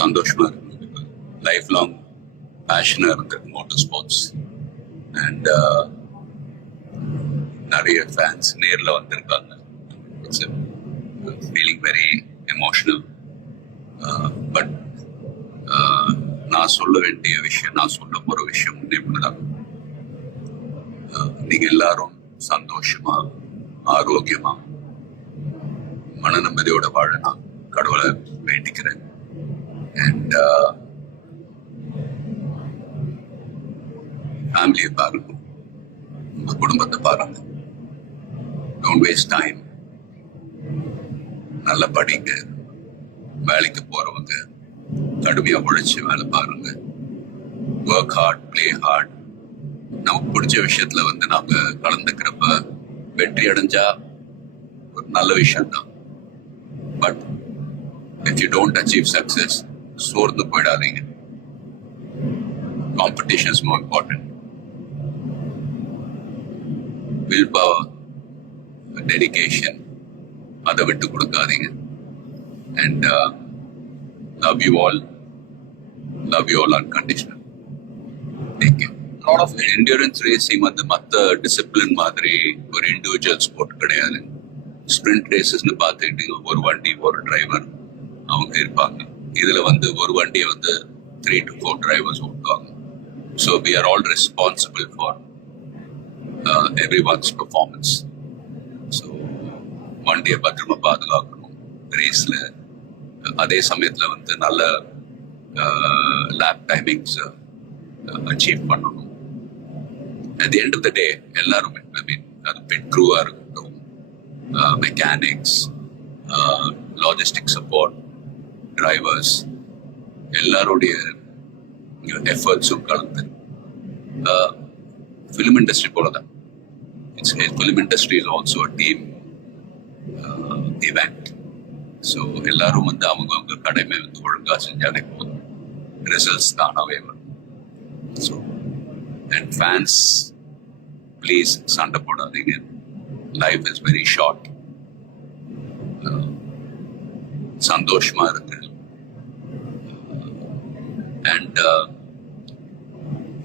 சந்தோஷமா இருக்கு. Life long பேஷனாக இருந்திருக்கு மோட்டர் ஸ்போர்ட்ஸ். அண்ட் நிறைய ஃபேன்ஸ் நேரில் வந்திருக்காங்க. It's feeling very emotional. But நான் சொல்ல வேண்டிய விஷயம், நான் சொல்ல போகிற விஷயம் இப்படிதான். நீங்கள் எல்லாரும் சந்தோஷமா, ஆரோக்கியமா, மன நிம்மதியோட வாழ நான் கடவுளை வேண்டிக்கிறேன். அண்ட் ஃபேமிலியை பாருங்க, உங்க குடும்பத்தை பாருங்க. Don't waste time. நல்லா படிங்க. வேலைக்கு போறவங்க கடுமையா உழைச்சு வேலை பாருங்க. Work hard, play hard. நமக்கு பிடிச்ச விஷயத்துல நாம கலந்துக்கிறப்ப வெற்றி அடைஞ்சா ஒரு நல்ல விஷயம் தான். But if you don't achieve success, சோர்ந்து போயிடாதீங்க. Competition is more important. Will power, dedication, அதை விட்டு கொடுக்காதீங்க. And love you all unconditional. Take care. Lot of endurance racing மற்ற டிசிப்ளின் மாதிரி ஒரு இண்டிவிஜுவல் ஸ்போர்ட் கிடையாது. ஸ்பிரிண்ட் ரேசஸ்னு பார்த்துக்கிட்டீங்க, ஒரு வண்டி ஒரு டிரைவர் அவங்க இருப்பாங்க. இதுல ஒரு வண்டியை 3 to 4 டிரைவர்ஸ் ஓட்டுவாங்க. So we are all responsible for everyone's performance. So வண்டியை பத்திரமா பாதுகாக்கணும் ரேஸ்ல. அதே சமயத்துல நல்ல லேப் டைமிங்ஸ் அச்சீவ் பண்ணணும். At the end of the day எல்லாருமே, அது பிட் க்ரூவா இருக்கட்டும், மெக்கானிக்ஸ், லாஜிஸ்டிக் சப்போர்ட், டிரைவர்ஸ், எல்லாருடைய எஃபர்ட்ஸும் கலந்து ஃபிலிம் இண்டஸ்ட்ரி போலதான். Film industry is also a team event. So எல்லாரும் அவங்க கடமை ஒழுங்கா செஞ்சாலே போதும், ரிசல்ட்ஸ் தானாவே வரும். ஸோ அண்ட் ஃபேன்ஸ், ப்ளீஸ் சண்டை போடாதீங்க. Life is very short. சந்தோஷமா இருக்கு. அண்ட்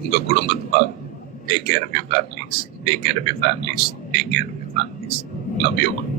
உங்க குடும்பத்தை பாருங்க. Take care of your families. Take care of your families. Take care of your families. Love you all.